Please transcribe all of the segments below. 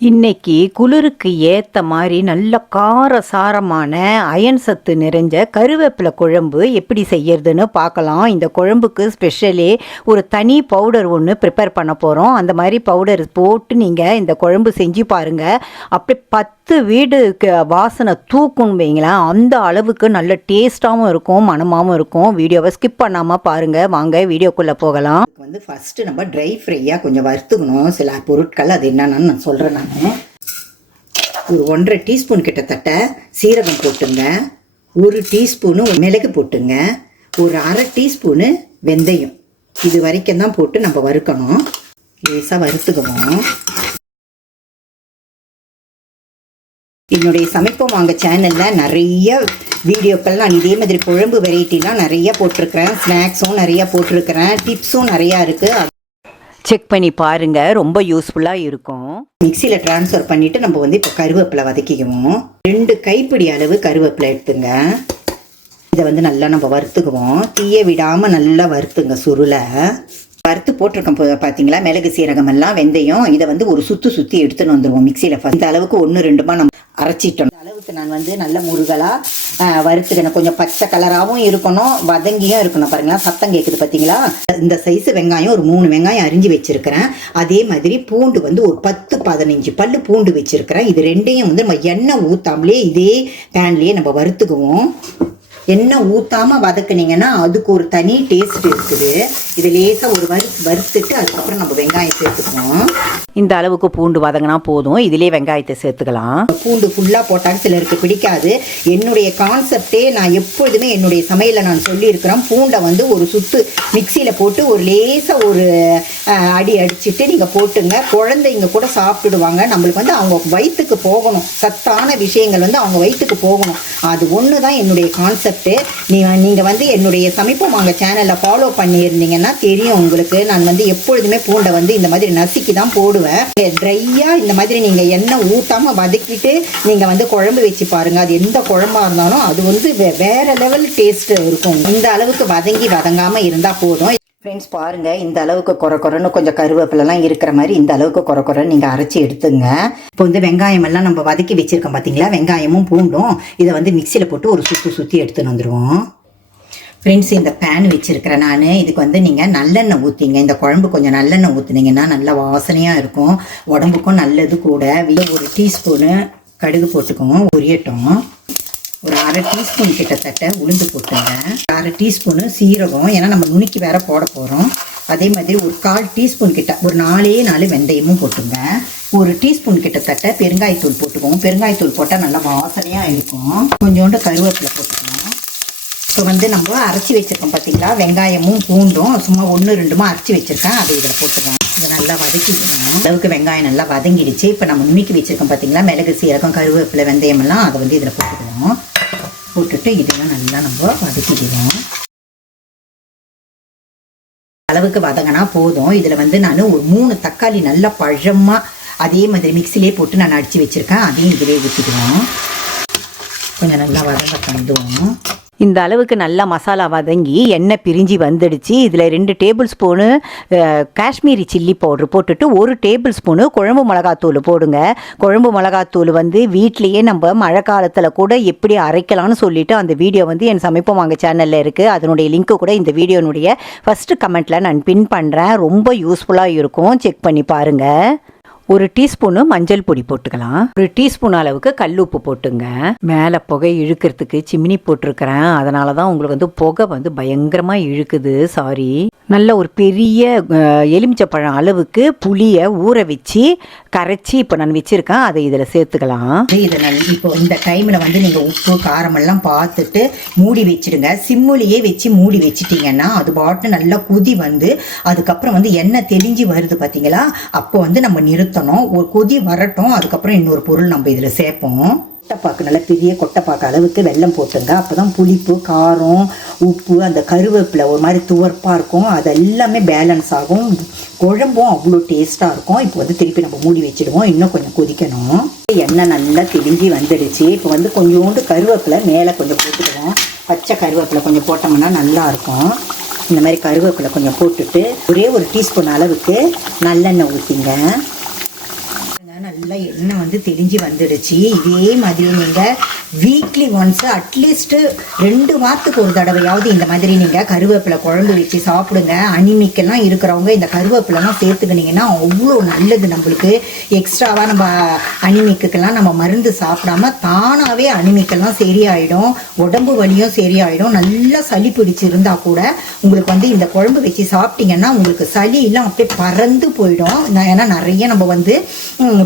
இன்னைக்கு குளிருக்கு ஏற்ற மாதிரி நல்ல கார சாரமான அயன் சத்து நிறைஞ்ச கருவேப்பிலை குழம்பு எப்படி செய்யறதுன்னு பார்க்கலாம். இந்த குழம்புக்கு ஸ்பெஷலி ஒரு தனி பவுடர் ஒன்று ப்ரிப்பேர் பண்ண போகிறோம் அந்த மாதிரி பவுடர் போட்டு நீங்கள் இந்த குழம்பு செஞ்சு பாருங்கள் அப்படி பத்து வீடு வாசனை தூக்கும் வைங்களேன். அந்த அளவுக்கு நல்ல டேஸ்ட்டாகவும் இருக்கும் மனமாகவும் இருக்கும். வீடியோவை ஸ்கிப் பண்ணாமல் பாருங்கள் வாங்க வீடியோக்குள்ளே போகலாம். வந்து ஃபஸ்ட்டு நம்ம ட்ரை ஃப்ரையாக கொஞ்சம் வறுத்துக்கணும். சில பொருட்கள் அது என்னென்னு நான் சொல்கிறேன் நான் ஒரு ஒன்றரை டீஸ்பூன் கிட்டத்தட்ட சீரகம் போட்டுங்க. ஒரு டீஸ்பூனு மிளகு போட்டுங்க. ஒரு அரை டீஸ்பூனு வெந்தயம். இது வரைக்கும் தான் போட்டு நம்ம வறுக்கணும். லேசாக வறுத்துக்குவோம். என்னுடைய சமைப்போம் வாங்க சேனலில் நிறைய வீடியோக்கள் நான் இதே மாதிரி குழம்பு வெரைட்டிலாம் நிறைய போட்டிருக்கிறேன். ஸ்நாக்ஸும் நிறைய போட்டிருக்கிறேன். டிப்ஸும் நிறையா இருக்குது செக் பண்ணி பாருங்க. ரொம்ப யூஸ்ஃபுல்லாக இருக்கும். மிக்சியில் ட்ரான்ஸ்ஃபர் பண்ணிவிட்டு நம்ம வந்து இப்போ கருவேப்பிலை வதக்கிக்குவோம். ரெண்டு கைப்பிடி அளவு கருவேப்பிலை எடுத்துங்க. இதை வந்து நல்லா நம்ம வறுத்துக்குவோம். தீய விடாமல் நல்லா வறுத்துங்க சுருளை. வறுத்து போட்டிருக்கோம் பா- பார்த்தீங்களா மிளகு சீரகம் எல்லாம் வெந்தயம். இதை வந்து ஒரு சுத்து சுற்றி எடுத்துன்னு வந்துடுவோம் மிக்சியில் இந்த அளவுக்கு ஒன்று ரெண்டுமா நம்ம அரைச்சிட்டோம். அளவுக்கு நான் வந்து நல்ல முருகலாக வறுத்துக்கணும். கொஞ்சம் பச்சை கலராகவும் இருக்கணும் வதங்கியும் இருக்கணும். பாருங்களா சத்தம் கேட்குது பார்த்தீங்களா இந்த சைஸ் வெங்காயம் ஒரு மூணு வெங்காயம் அரிஞ்சு வச்சிருக்கிறேன். அதே மாதிரி பூண்டு வந்து ஒரு பத்து பதினஞ்சு பல் பூண்டு வச்சிருக்கிறேன். இது ரெண்டையும் வந்து நம்ம எண்ணெய் ஊற்றாமலே இதே பேன்லேயே நம்ம வறுத்துக்குவோம். எண்ணெய் ஊத்தாம வதக்குனீங்கன்னா அதுக்கு ஒரு தனி டேஸ்ட் இருக்குது. இது லேசாக ஒரு வறு வறுத்துட்டு அதுக்கப்புறம் நம்ம வெங்காயம் சேர்த்துக்குவோம். இந்த அளவுக்கு பூண்டு வதங்கினா போதும். இதிலே வெங்காயத்தை சேர்த்துக்கலாம். பூண்டு ஃபுல்லாக போட்டாலும் சிலருக்கு பிடிக்காது. என்னுடைய கான்செப்டே நான் எப்பொழுதுமே என்னுடைய சமையலில் நான் சொல்லியிருக்கிறேன். பூண்டை வந்து ஒரு சுத்து மிக்சியில் போட்டு ஒரு லேசாக ஒரு அடி அடிச்சிட்டு நீங்கள் போட்டுங்க. குழந்தைங்க கூட சாப்பிட்டுடுவாங்க நம்மளுக்கு வந்து அவங்க வயிற்றுக்கு போகணும். சத்தான விஷயங்கள் வந்து அவங்க வயிற்றுக்கு போகணும். அது ஒன்று தான் என்னுடைய கான்செப்ட்டு நீ நீங்கள் வந்து என்னுடைய சமைப்போம் வாங்க சேனலில் ஃபாலோ பண்ணியிருந்தீங்கன்னா தெரியும் உங்களுக்கு. நான் வந்து எப்பொழுதுமே பூண்டை வந்து இந்த மாதிரி நசுக்கி தான் போடுவேன். ட்ரையாக இந்த மாதிரி நீங்கள் எண்ணெய் ஊட்டாமல் வதக்கிட்டு நீங்கள் வந்து குழம்பு வச்சு பாருங்கள் அது எந்த குழம்பா இருந்தாலும் அது வந்து வே- லெவல் டேஸ்ட்டு இருக்கும். இந்த அளவுக்கு வதங்கி வதங்காமல் இருந்தால் போதும். ஃப்ரெண்ட்ஸ் பாருங்கள் இந்த அளவுக்கு குறை குறைன்னு கொஞ்சம் கருவேப்பிலலாம் இருக்கிற மாதிரி இந்த அளவுக்கு குறை குறைன்னு நீங்கள் அரைச்சி எடுத்துங்க. இப்போ வந்து வெங்காயம் எல்லாம் நம்ம வதக்கி வச்சுருக்கோம் பார்த்தீங்களா வெங்காயமும் பூண்டும் இதை வந்து மிக்சியில் போட்டு ஒரு சுற்றி சுற்றி எடுத்துன்னு வந்துடுவோம் ஃப்ரெண்ட்ஸ் இந்த பேன் வச்சுருக்கிறேன் நான். இதுக்கு வந்து நீங்கள் நல்லெண்ணெய் ஊற்றிங்க இந்த குழம்பு கொஞ்சம் நல்லெண்ணெய் ஊற்றுனீங்கன்னா நல்ல வாசனையாக இருக்கும். உடம்புக்கும் நல்லது கூட. இது ஒரு டீஸ்பூனு கடுகு போட்டுக்கோங்க. உரியட்டும் ஒரு அரை டீஸ்பூன் கிட்டத்தட்ட உளுந்து போட்டுங்க. அரை டீஸ்பூனு சீரகம் ஏன்னா நம்ம நுணுக்கி வேற போட போகிறோம் அதே மாதிரி ஒரு கால் டீஸ்பூன் கிட்ட ஒரு நாலே நாலு வெந்தயமும் போட்டுங்க. ஒரு டீஸ்பூன் கிட்டத்தட்ட பெருங்காயத்தூள் போட்டுக்குவோம். பெருங்காயத்தூள் போட்டால் நல்லா வாசனையாக இருக்கும். கொஞ்சோண்டு கருவேப்பிலை போட்டுக்கோங்க இப்போ வந்து நம்ம அரைச்சி வச்சிருக்கோம் பார்த்தீங்களா? வெங்காயமும் பூண்டும் சும்மா ஒன்று ரெண்டுமா அரைச்சி வச்சுருக்கேன். அதை இதில் போட்டுருவோம். இதை நல்லா வதக்கிக்கணும். அளவுக்கு வெங்காயம் நல்லா வதங்கிடுச்சு. இப்போ நம்ம நுணுக்கி வச்சிருக்கோம் பார்த்தீங்களா? மிளகு சீரகம் கருவேப்பிலை வெந்தயமெல்லாம் அதை வந்து இதில் போட்டுக்குவோம். போட்டுட்டு இதெல்லாம் நல்லா நம்ம வதக்கிடுவோம். அளவுக்கு வதங்கினா போதும். இதில் வந்து நான் ஒரு மூணு தக்காளி நல்லா பழமாக அதே மாதிரி மிக்சிலே போட்டு நான் அடித்து வச்சுருக்கேன். அதையும் இதிலே ஊற்றிக்குவோம் கொஞ்சம் நல்லா வதங்க பண்ணுவோம் இந்த அளவுக்கு நல்லா மசாலா வதங்கி எண்ணெய் பிரிஞ்சு வந்துடுச்சு. இதில் ரெண்டு table spoon Kashmiri chilli powder போட்டுட்டு ஒரு டேபிள் ஸ்பூனு குழம்பு மிளகாத்தூள் போடுங்க. குழம்பு மிளகாத்தூள் வந்து வீட்லேயே நம்ம மழை காலத்தில் கூட எப்படி அரைக்கலாம்னு சொல்லிட்டு அந்த வீடியோ வந்து என் சமைப்போம் வாங்க சேனலில் இருக்குது அதனுடைய லிங்க்கு கூட இந்த வீடியோனுடைய ஃபஸ்ட்டு கமெண்ட்டில் நான் பின் பண்ணுறேன் ரொம்ப யூஸ்ஃபுல்லாக இருக்கும். செக் பண்ணி பாருங்கள் ஒரு டீஸ்பூனு மஞ்சள் பொடி போட்டுக்கலாம். ஒரு டீஸ்பூன் அளவுக்கு கல்லுப்பு போட்டுங்க. மேலே புகை இழுக்கிறதுக்கு சிமினி போட்டிருக்கிறேன். அதனால தான் உங்களுக்கு வந்து புகை வந்து பயங்கரமாக இழுக்குது. சாரி நல்ல ஒரு பெரிய எலுமிச்சப்பழம் அளவுக்கு புளியை ஊற வச்சு கரைச்சி இப்போ நான் வச்சுருக்கேன். அதை இதில் சேர்த்துக்கலாம். இதை நல்ல இப்போ இந்த டைமில் வந்து நீங்கள் உப்பு காரமெல்லாம் பார்த்துட்டு மூடி வச்சிடுங்க. சிம்முலையே வச்சு மூடி வச்சுட்டிங்கன்னா அது பாட்டு நல்லா குதி வந்து அதுக்கப்புறம் வந்து எண்ணெய் தெளிஞ்சு வருது பார்த்தீங்களா அப்போ வந்து நம்ம நிறுத்தணும் ஒரு கொதி வரட்டும். அதுக்கப்புறம் இன்னொரு பொருள் நம்ம இதில் சேர்ப்போம். கொட்டைப்பாக்கு நல்ல பெரிய கொட்டைப்பாக்கு அளவுக்கு வெல்லம் போட்டுங்க. அப்போ தான் புளிப்பு காரம் உப்பு அந்த கருவேப்பிலை ஒரு மாதிரி துவர்ப்பாக இருக்கும். அது எல்லாமே பேலன்ஸ் ஆகும். குழம்பும் அவ்வளோ டேஸ்ட்டாக இருக்கும். இப்போ வந்து திருப்பி நம்ம மூடி வச்சிடுவோம். இன்னும் கொஞ்சம் கொதிக்கணும். எண்ணெய் நல்லா தெளிஞ்சு வந்துடுச்சு. இப்போ வந்து கொஞ்சோண்டு கருவேப்பிலை மேலே கொஞ்சம் போட்டுக்குவோம் பச்சை கருவேப்பிலை கொஞ்சம் போட்டோம்னா நல்லாயிருக்கும் இந்த மாதிரி கருவேப்பிலை கொஞ்சம் போட்டுட்டு ஒரே ஒரு டீஸ்பூன் அளவுக்கு நல்லெண்ணெய் ஊற்றிங்க நல்லா எண்ணெய் வந்து தெரிஞ்சு வந்துடுச்சு. இதே மாதிரி நீங்கள் வீக்லி ஒன்ஸ் அட்லீஸ்ட்டு ரெண்டு வாரத்துக்கு ஒரு தடவையாவது இந்த மாதிரி நீங்கள் கருவேப்பிலை குழம்பு வச்சு சாப்பிடுங்க. அனிமிக்கெல்லாம் இருக்கிறவங்க இந்த கருவேப்பிலைலாம் சேர்த்துக்கினீங்கன்னா அவ்வளோ நல்லது நம்மளுக்கு. எக்ஸ்ட்ராவாக நம்ம அனிமிக்குக்கெல்லாம் நம்ம மருந்து சாப்பிடாம தானாகவே அனிமிக்கெல்லாம் சரியாயிடும். உடம்பு வலியும் சரியாயிடும். நல்லா சளி பிடிச்சிருந்தா கூட உங்களுக்கு வந்து இந்த குழம்பு வச்சு சாப்பிட்டீங்கன்னா உங்களுக்கு சளியெல்லாம் அப்படியே பறந்து போயிடும். நான் ஏன்னா நிறைய நம்ம வந்து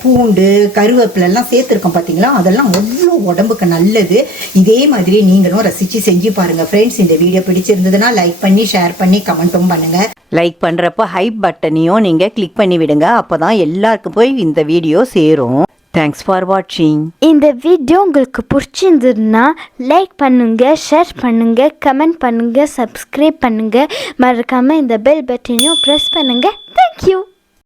பூ பூண்டு கருவேப்பிலை எல்லாம் சேர்த்துருக்கோம் பார்த்தீங்களா அதெல்லாம் அவ்வளோ உடம்புக்கு நல்லது. இதே மாதிரி நீங்களும் ரசித்து செஞ்சு பாருங்கள் ஃப்ரெண்ட்ஸ் இந்த வீடியோ பிடிச்சிருந்ததுன்னா லைக் பண்ணி ஷேர் பண்ணி கமெண்ட்டும் பண்ணுங்கள் லைக் பண்ணுறப்ப ஹைப் பட்டனையும் நீங்கள் கிளிக் பண்ணி விடுங்க. அப்போ தான் எல்லாருக்கும் போய் இந்த வீடியோ சேரும். தேங்க்ஸ் ஃபார் வாட்சிங் இந்த வீடியோ உங்களுக்கு பிடிச்சிருந்ததுன்னா லைக் பண்ணுங்க ஷேர் பண்ணுங்க கமெண்ட் பண்ணுங்க சப்ஸ்கிரைப் பண்ணுங்க. மறக்காம இந்த பெல் பட்டனையும் ப்ரெஸ் பண்ணுங்க. தேங்க்யூ